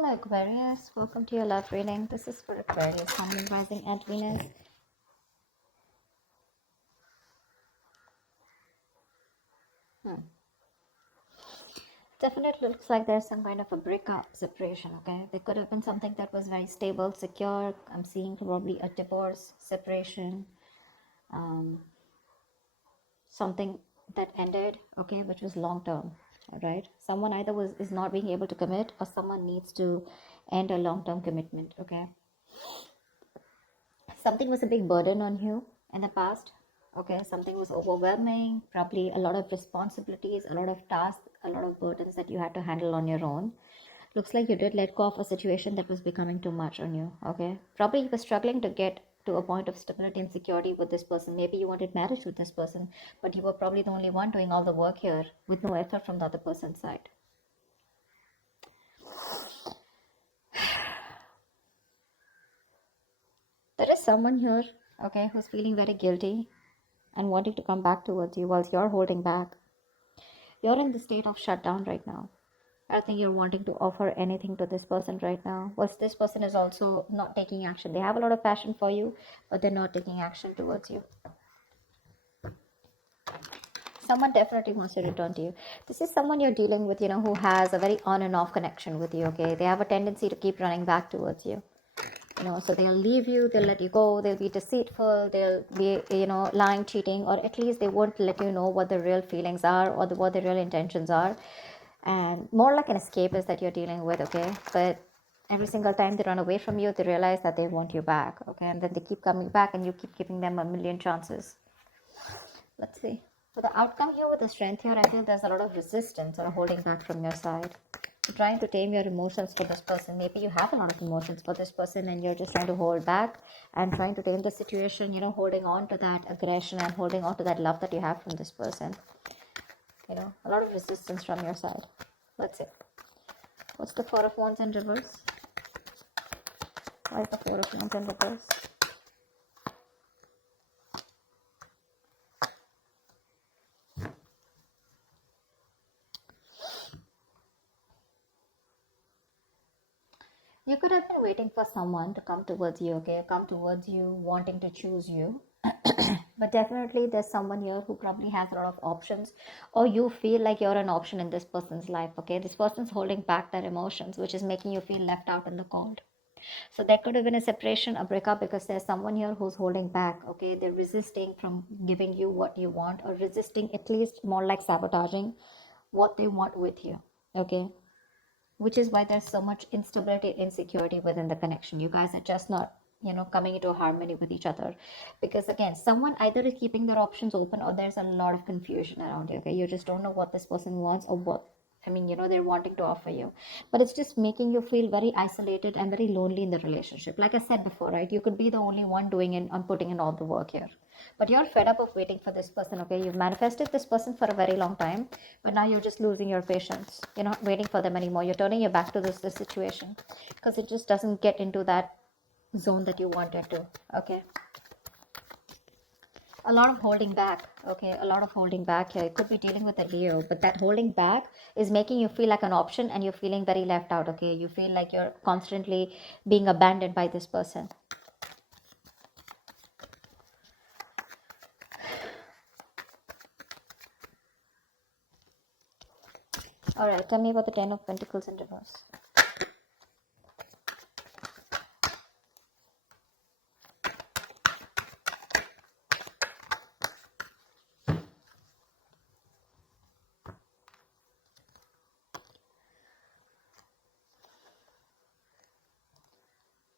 Hello Aquarius, welcome to your love reading. This is for Aquarius, Sun, Moon, Rising and Venus. Definitely looks like there's some kind of a breakup, separation, okay? There could have been something that was very stable, secure. I'm seeing probably a divorce, separation, um, something that ended, okay, which was long term, all right? Someone either is not being able to commit or someone needs to end a long term commitment, okay? Something was a big burden on you in the past, okay? Something was overwhelming, probably a lot of responsibilities, a lot of tasks, a lot of burdens that you had to handle on your own. Looks like you did let go of a situation that was becoming too much on you, okay? Probably you were struggling to get to a point of stability and security with this person. Maybe you wanted marriage with this person, but you were probably the only one doing all the work here with no effort from the other person's side. There is someone here, okay, who's feeling very guilty and wanting to come back towards you whilst you're holding back. You're in the state of shutdown right now. I don't think you're wanting to offer anything to this person right now. Whilst this person is also not taking action. They have a lot of passion for you, but they're not taking action towards you. Someone definitely wants to return to you. This is someone you're dealing with, who has a very on and off connection with you, okay? They have a tendency to keep running back towards you. So they'll leave you, they'll let you go, they'll be deceitful, they'll be, lying, cheating, or at least they won't let you know what the real feelings are or what the real intentions are. And more like an escapist that you're dealing with, okay? But every single time they run away from you, they realize that they want you back, okay? And then they keep coming back and you keep giving them a million chances. Let's see. For the outcome here with the strength here, I feel there's a lot of resistance or holding back from your side. You're trying to tame your emotions for this person. Maybe you have a lot of emotions for this person and you're just trying to hold back and trying to tame the situation, holding on to that aggression and holding on to that love that you have from this person. A lot of resistance from your side. Let's see. What's the Four of Wands in reverse? Why is the Four of Wands in reverse? You could have been waiting for someone to come towards you, okay? Come towards you, wanting to choose you. But definitely there's someone here who probably has a lot of options, or you feel like you're an option in this person's life, okay? This person's holding back their emotions, which is making you feel left out in the cold. So there could have been a separation, a breakup, because there's someone here who's holding back, okay? They're resisting from giving you what you want, or resisting, at least more like sabotaging what they want with you, okay? Which is why there's so much instability, insecurity within the connection. You guys are just not, coming into harmony with each other, because again, someone either is keeping their options open or there's a lot of confusion around you, okay? You just don't know what this person wants or what, they're wanting to offer you, but it's just making you feel very isolated and very lonely in the relationship. Like I said before, right? You could be the only one doing it and putting in all the work here, but you're fed up of waiting for this person, okay? You've manifested this person for a very long time, but now you're just losing your patience. You're not waiting for them anymore. You're turning your back to this situation because it just doesn't get into that zone that you wanted to, okay? A lot of holding back, okay? A lot of holding back here. It could be dealing with a Leo, but that holding back is making you feel like an option and you're feeling very left out, okay? You feel like you're constantly being abandoned by this person. All right, tell me about the Ten of Pentacles in reverse.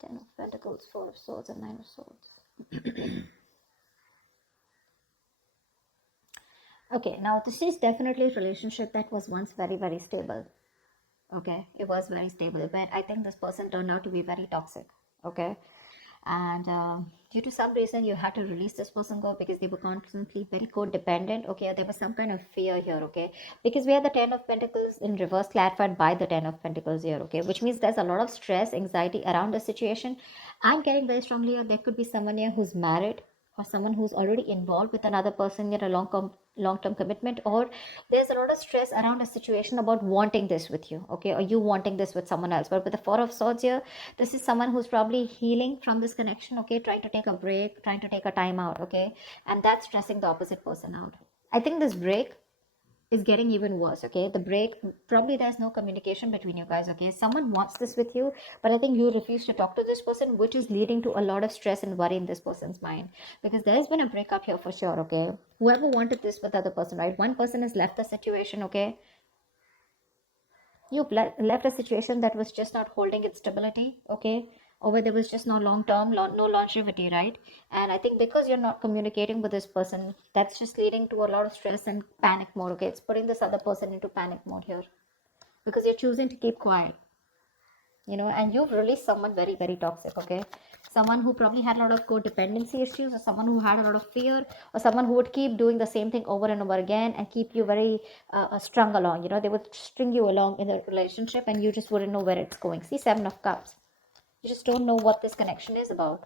Ten of Pentacles, Four of Swords, and Nine of Swords. Okay, now this is definitely a relationship that was once very, very stable. Okay, it was very stable, but I think this person turned out to be very toxic. Okay, and due to some reason you had to release this person go because they were constantly very codependent. Okay, there was some kind of fear here. Okay, because we have the Ten of Pentacles in reverse clarified by the Ten of Pentacles here. Okay, which means there's a lot of stress, anxiety around the situation. I'm getting very strongly there could be someone here who's married. or someone who's already involved with another person in a long-term commitment, or there's a lot of stress around a situation about wanting this with you, okay, or you wanting this with someone else. But with the Four of Swords here, this is someone who's probably healing from this connection, okay, trying to take a break, trying to take a time out, okay, and that's stressing the opposite person out. I think this break is getting even worse, okay. The break, probably there's no communication between you guys, okay. Someone wants this with you, but I think you refuse to talk to this person, which is leading to a lot of stress and worry in this person's mind, because there's been a breakup here for sure, okay. Whoever wanted this with the other person, right, one person has left the situation, okay. You've left a situation that was just not holding its stability, okay, or where there was just no long term, no longevity, right? And I think because you're not communicating with this person, that's just leading to a lot of stress and panic mode, okay. It's putting this other person into panic mode here because you're choosing to keep quiet, and you've released someone very, very toxic, okay. Someone who probably had a lot of codependency issues, or someone who had a lot of fear, or someone who would keep doing the same thing over and over again and keep you very strung along. They would string you along in the relationship and you just wouldn't know where it's going. See, Seven of Cups. You just don't know what this connection is about.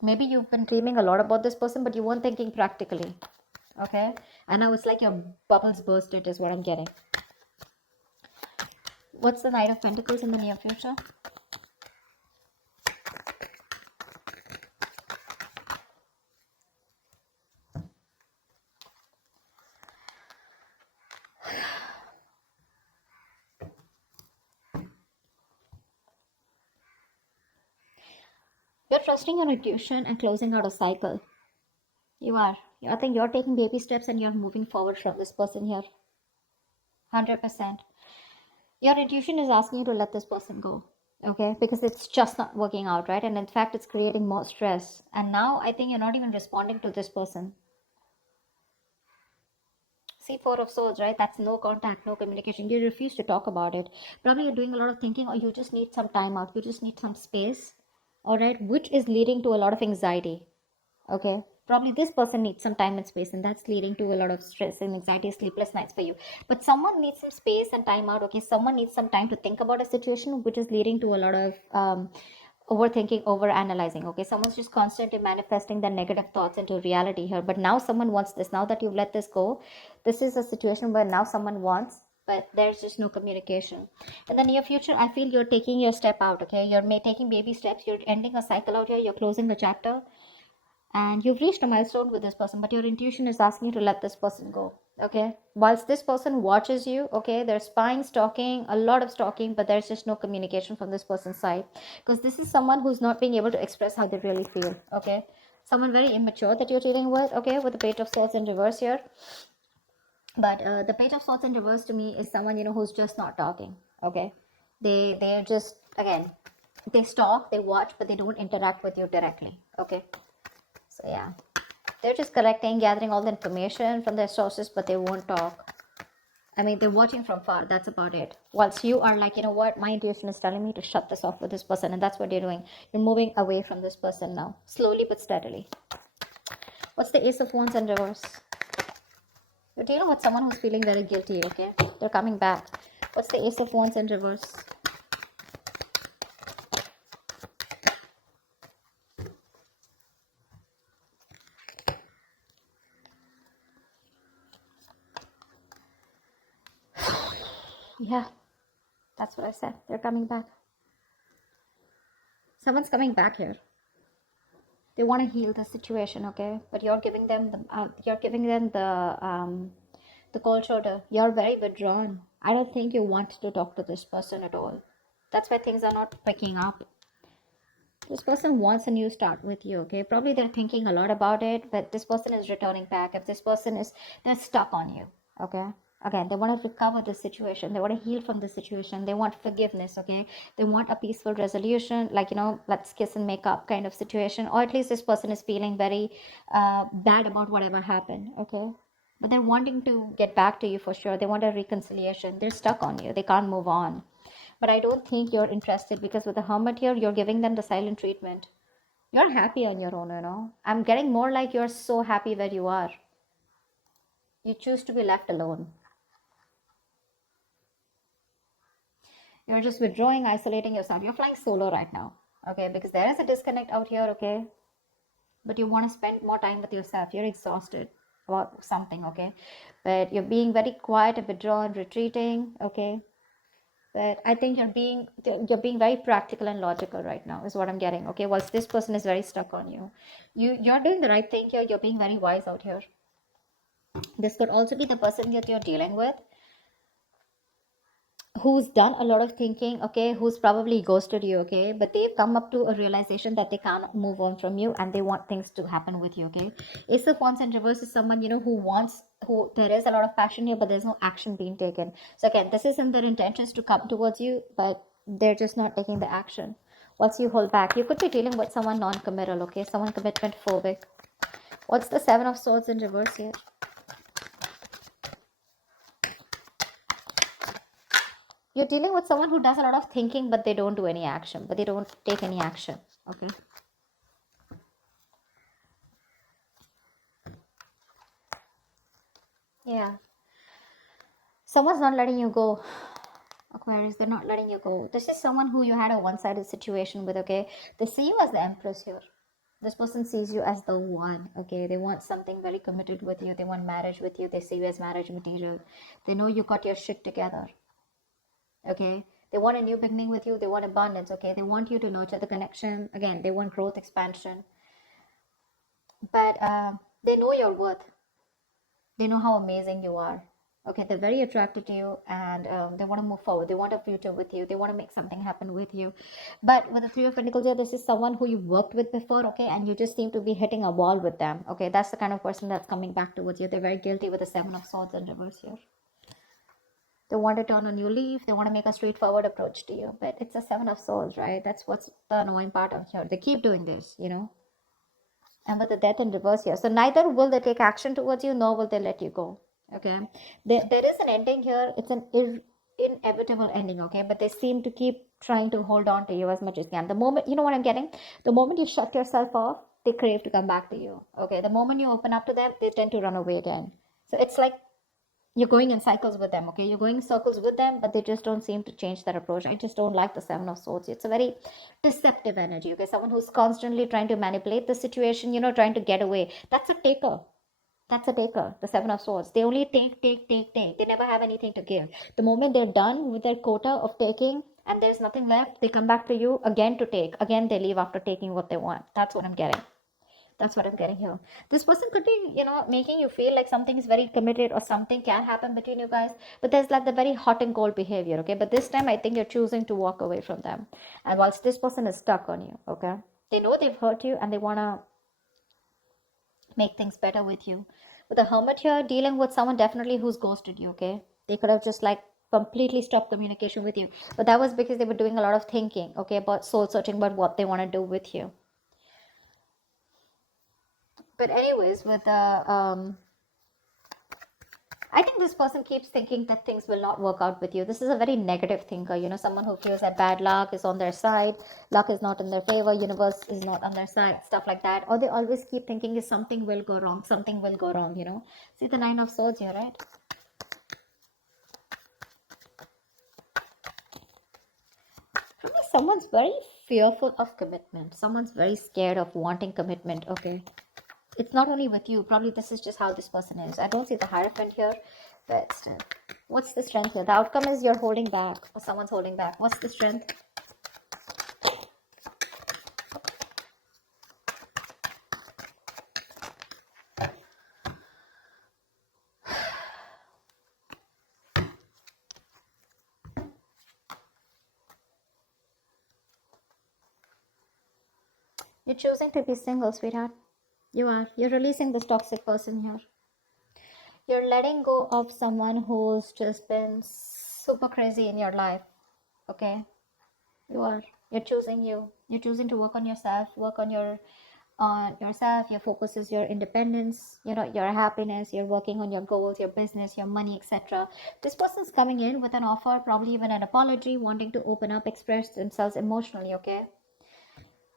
Maybe you've been dreaming a lot about this person, but you weren't thinking practically, okay. And now it's like your bubbles bursted is what I'm getting. What's the Knight of Pentacles in the near future? You're trusting your intuition and closing out a cycle. You are. I think you're taking baby steps and you're moving forward from this person here. 100%. Your intuition is asking you to let this person go. Okay? Because it's just not working out, right? And in fact, it's creating more stress. And now I think you're not even responding to this person. See, Four of Swords, right? That's no contact, no communication. You refuse to talk about it. Probably you're doing a lot of thinking, or you just need some time out. You just need some space. All right? Which is leading to a lot of anxiety. Okay, probably this person needs some time and space, and that's leading to a lot of stress and anxiety, sleepless nights for you. But someone needs some space and time out, okay. Someone needs some time to think about a situation, which is leading to a lot of overthinking, over analyzing, okay. Someone's just constantly manifesting their negative thoughts into reality here, but now someone wants this. Now that you've let this go, this is a situation where now someone wants, but there's just no communication. In the near future, I feel you're taking your step out, okay. You're taking baby steps. You're ending a cycle out here. You're closing a chapter, and you've reached a milestone with this person, but your intuition is asking you to let this person go, okay. Whilst this person watches you, okay, there's spying, stalking, a lot of stalking, but there's just no communication from this person's side, because this is someone who's not being able to express how they really feel, okay. Someone very immature that you're dealing with, okay, with the Page of Swords in reverse here. But the Page of Swords in reverse to me is someone, who's just not talking, okay. They're just, again, they stalk, they watch, but they don't interact with you directly, okay. So yeah, they're just collecting, gathering all the information from their sources, but they won't talk. I mean, they're watching from far. That's about it. Whilst you are like, you know what, my intuition is telling me to shut this off with this person, and that's what you're doing. You're moving away from this person now, slowly but steadily. What's the Ace of Wands in reverse? You're dealing with someone who's feeling very guilty, okay? They're coming back. What's the Ace of Wands in reverse? Yeah, that's what I said. They're coming back. Someone's coming back here. They want to heal the situation, okay, but you're giving them the cold shoulder. You're very withdrawn. I don't think you want to talk to this person at all. That's why things are not picking up. This person wants a new start with you, okay. Probably they're thinking a lot about it, but this person is returning back. If this person is, they're stuck on you, okay. Again, they want to recover the situation. They want to heal from the situation. They want forgiveness, okay. They want a peaceful resolution, like, let's kiss and make up kind of situation. Or at least this person is feeling very bad about whatever happened, okay. But they're wanting to get back to you for sure. They want a reconciliation. They're stuck on you. They can't move on. But I don't think you're interested, because with the Hermit here, you're giving them the silent treatment. You're happy on your own, I'm getting more like you're so happy where you are. You choose to be left alone. You're just withdrawing, isolating yourself. You're flying solo right now, okay? Because there is a disconnect out here, okay? but you want to spend more time with yourself. You're exhausted about something, okay? But you're being very quiet and withdrawn, retreating, okay? But I think you're being very practical and logical right now, is what I'm getting, okay? Whilst this person is very stuck on you, you're doing the right thing here. You're being very wise out here. This could also be the person that you're dealing with, who's done a lot of thinking, okay, who's probably ghosted you, okay, but they've come up to a realization that they can't move on from you and they want things to happen with you, okay. Ace of Wands in reverse is someone, who there is a lot of passion here, but there's no action being taken. So again, this is in their intentions to come towards you, but they're just not taking the action. Once you hold back, you could be dealing with someone non-committal, okay, someone commitment phobic. What's the Seven of Swords in reverse here? You're dealing with someone who does a lot of thinking, but they don't do any action, but they don't take any action, okay? Yeah. Someone's not letting you go. Aquarius, they're not letting you go. This is someone who you had a one-sided situation with, okay? They see you as the Empress here. This person sees you as the one, okay? They want something very committed with you. They want marriage with you. They see you as marriage material. They know you got your shit together, okay? They want a new beginning with you. They want abundance, okay? They want you to nurture the connection. Again, they want growth, expansion. But they know your worth. They know how amazing you are. Okay, they're very attracted to you, and they want to move forward. They want a future with you. They want to make something happen with you. But with the Three of Pentacles here, this is someone who you've worked with before, okay, and you just seem to be hitting a wall with them. Okay, that's the kind of person that's coming back towards you. They're very guilty with the Seven of Swords in reverse here. They want to turn a new leaf. They want to make a straightforward approach to you. But it's a Seven of Swords, right? That's what's the annoying part of here. They keep doing this, and with the Death in reverse here. So neither will they take action towards you, nor will they let you go. Okay. There is an ending here. It's an inevitable ending, okay? But they seem to keep trying to hold on to you as much as they can. The moment, you know what I'm getting? The moment you shut yourself off, they crave to come back to you. Okay. The moment you open up to them, they tend to run away again. So it's like you're going in cycles with them, okay? You're going in circles with them, but they just don't seem to change their approach. I just don't like the Seven of Swords. It's a very deceptive energy, okay? Someone who's constantly trying to manipulate the situation, trying to get away. That's a taker. That's a taker, the Seven of Swords. They only take, take, take, take. They never have anything to give. The moment they're done with their quota of taking and there's nothing left, they come back to you again to take. Again, they leave after taking what they want. That's what I'm getting. That's what I'm getting here. This person could be, making you feel like something is very committed or something can happen between you guys. But there's like the very hot and cold behavior, okay? But this time I think you're choosing to walk away from them. And whilst this person is stuck on you, okay? They know they've hurt you and they want to make things better with you. With the Hermit here, dealing with someone definitely who's ghosted you, okay? They could have just like completely stopped communication with you. But that was because they were doing a lot of thinking, okay, about soul searching, about what they want to do with you. But anyways, with the I think this person keeps thinking that things will not work out with you. This is a very negative thinker, someone who feels that bad luck is on their side, luck is not in their favor, universe is not on their side, stuff like that. Or they always keep thinking is something will go wrong, something will go wrong, See the Nine of Swords here, right? For me, someone's very fearful of commitment. Someone's very scared of wanting commitment, okay? It's not only with you. Probably this is just how this person is. I don't see the Hierophant here, but still. What's the strength here? The outcome is you're holding back, or someone's holding back. What's the strength? You're choosing to be single, sweetheart. You are. You're releasing this toxic person here. You're letting go of someone who's just been super crazy in your life. Okay? You are. You're choosing you. You're choosing to work on yourself, work on yourself. Your focus is your independence, your happiness. You're working on your goals, your business, your money, etc. This person's coming in with an offer, probably even an apology, wanting to open up, express themselves emotionally, okay?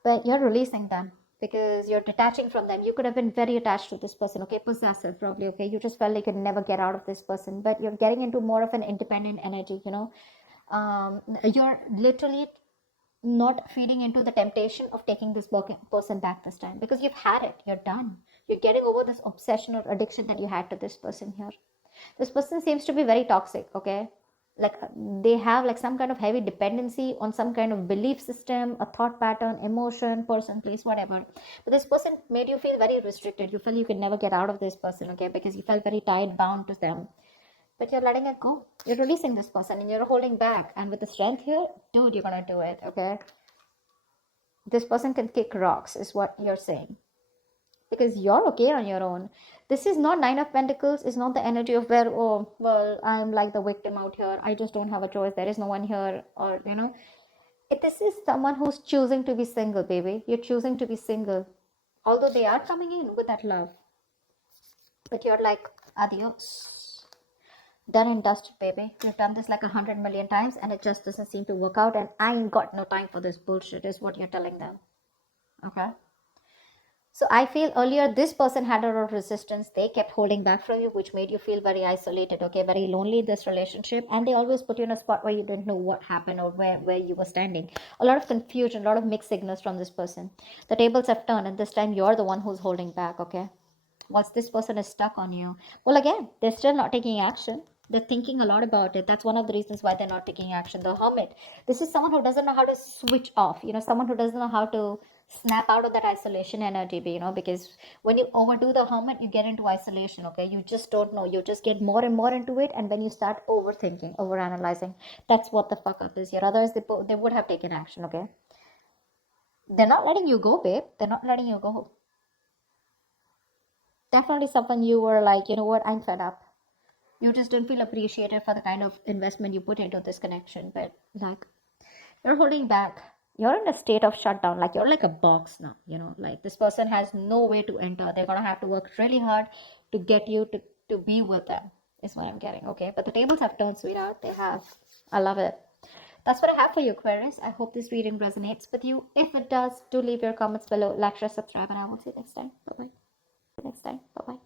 But you're releasing them because you're detaching from them. You could have been very attached to this person, okay? Possessive, probably, okay? You just felt like you could never get out of this person, but you're getting into more of an independent energy, you're literally not feeding into the temptation of taking this person back this time, because you've had it, you're done. You're getting over this obsession or addiction that you had to this person here. This person seems to be very toxic, okay? Like they have like some kind of heavy dependency on some kind of belief system, a thought pattern, emotion, person, place, whatever. But this person made you feel very restricted. You felt you could never get out of this person, okay? Because you felt very tied, bound to them. But you're letting it go. You're releasing this person and you're holding back. And with the strength here, dude, you're gonna do it, okay? This person can kick rocks, is what you're saying. Because you're okay on your own. This is not Nine of Pentacles. It's not the energy of where, oh, well, I'm like the victim out here. I just don't have a choice. There is no one here. Or, this is someone who's choosing to be single, baby. You're choosing to be single. Although they are coming in with that love. But you're like, adios. Done and dusted, baby. You've done this like 100 million times and it just doesn't seem to work out. And I ain't got no time for this bullshit, is what you're telling them. Okay? So I feel earlier this person had a lot of resistance. They kept holding back from you, which made you feel very isolated, okay, very lonely in this relationship. And they always put you in a spot where you didn't know what happened or where you were standing. A lot of confusion, a lot of mixed signals from this person. The tables have turned, and this time you're the one who's holding back, okay? Once this person is stuck on you, well, again, they're still not taking action. They're thinking a lot about it. That's one of the reasons why they're not taking action. The hermit. This is someone who doesn't know how to switch off. Someone who doesn't know how to snap out of that isolation energy. Because when you overdo the hermit, you get into isolation. Okay, you just don't know. You just get more and more into it, and when you start overthinking, overanalyzing, that's what the fuck up is here. Otherwise, they would have taken action. Okay, they're not letting you go, babe. They're not letting you go. Definitely someone you were like, you know what, I'm fed up. You just didn't feel appreciated for the kind of investment you put into this connection. But like, you're holding back. You're in a state of shutdown. Like you're like a box now. Like this person has no way to enter. They're gonna have to work really hard to get you to be with them. Is what I'm getting. Okay, but the tables have turned, sweetheart. They have. I love it. That's what I have for you, Aquarius. I hope this reading resonates with you. If it does, do leave your comments below, like, share, subscribe, and I will see you next time. Bye bye. Next time. Bye bye.